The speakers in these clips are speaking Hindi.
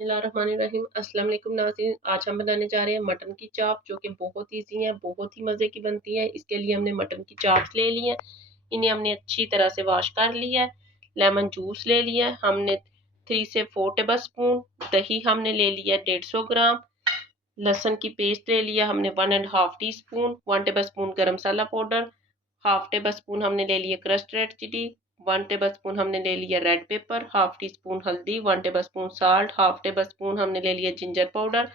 बिस्मिल्लाहिर्रहमानिर्रहीम। अस्सलाम वालेकुम नाज़रीन, आज हम बनाने जा रहे हैं मटन की चाप, जो कि बहुत ईजी है, बहुत ही मज़े की बनती है। इसके लिए हमने मटन की चाप्स ले ली है, इन्हें हमने अच्छी तरह से वॉश कर लिया है। लेमन जूस ले लिया है हमने 3 से 4 टेबल स्पून। दही हमने ले लिया 150 ग्राम। लहसुन की पेस्ट ले लिया हमने 1.5 tea spoon. 1 tablespoon garam masala powder, half tablespoon हमने ले लिया crushed red chilli, 1 tablespoon हमने ले लिया red pepper, half teaspoon हल्दी, 1 tablespoon salt, half tablespoon हमने ले लिया ginger powder,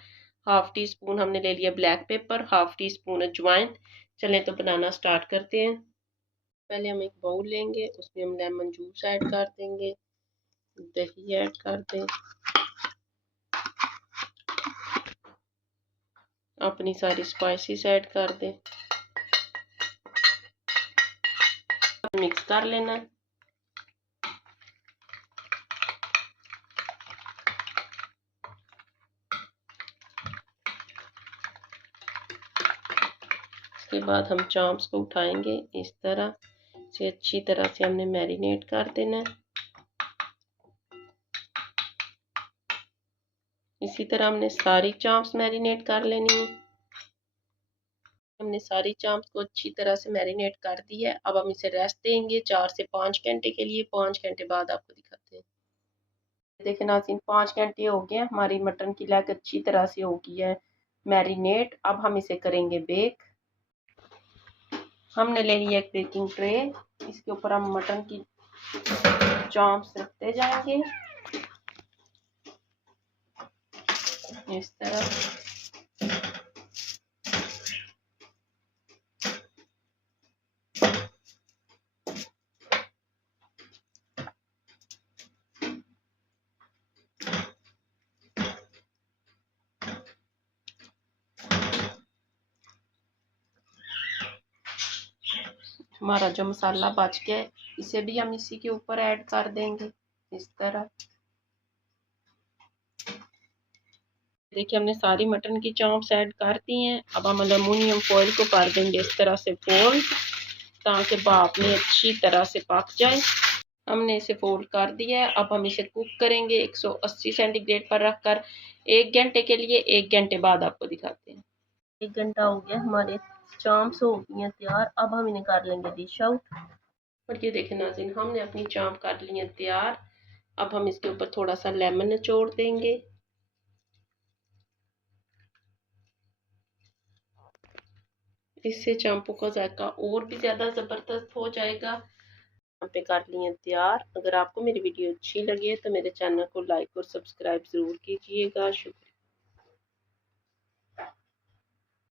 half teaspoon हमने ले लिया black pepper, half teaspoon अजवाइन। चलें तो बनाना स्टार्ट करते हैं। पहले हम एक बाउल लेंगे, उसमें हम लेमन जूस ऐड कर देंगे, दही ऐड कर दें, अपनी सारी स्पाइसेस ऐड कर दें, मिक्स कर लेना है। उसके बाद हम चांप्स को उठाएंगे, इस तरह से अच्छी तरह से हमने मैरिनेट कर देना है। इसी तरह हमने सारी चांप्स मैरिनेट कर लेनी है। हमने सारी चांप्स को अच्छी तरह से मैरिनेट कर दी है। अब हम इसे रेस्ट देंगे 4 से 5 घंटे के लिए। 5 घंटे बाद आपको दिखाते हैं। देखें नाज़रीन, 5 घंटे हो गए, हमारी मटन की लेग अच्छी तरह से हो गई है मैरिनेट। अब हम इसे करेंगे बेक। हमने ले लिया एक बेकिंग ट्रे, इसके ऊपर हम मटन की चांप्स रखते जाएंगे इस तरह। हमारा जो मसाला बच गया इसे भी हम इसी के ऊपर ऐड कर देंगे इस तरह। देखिए हमने सारी मटन की चांप्स ऐड कर दी हैं। अब हम एल्युमिनियम फॉइल को कर देंगे इस तरह से फोल्ड, ताकि भाप में अच्छी तरह से पक जाए। हमने इसे फोल्ड कर दिया है। अब हम इसे कुक करेंगे 180 सेंटीग्रेड पर रखकर 1 घंटे के लिए। 1 घंटे बाद आपको दिखाते हैं। 1 घंटा हो गया, हमारे चांप्स हो गई हैं तैयार। अब हम इन्हें कर लेंगे डिश आउट। और ये देखें नाज़रीन, हमने अपनी चांप कर ली है तैयार। अब हम इसके ऊपर थोड़ा सा लेमन निचोड़ देंगे। इससे चांपों का जायका और भी ज़्यादा ज़बरदस्त हो जाएगा। यहाँ पे कर लिए तैयार। अगर आपको मेरी वीडियो अच्छी लगी है तो मेरे चैनल को लाइक और सब्सक्राइब ज़रूर कीजिएगा। शुक्रिया।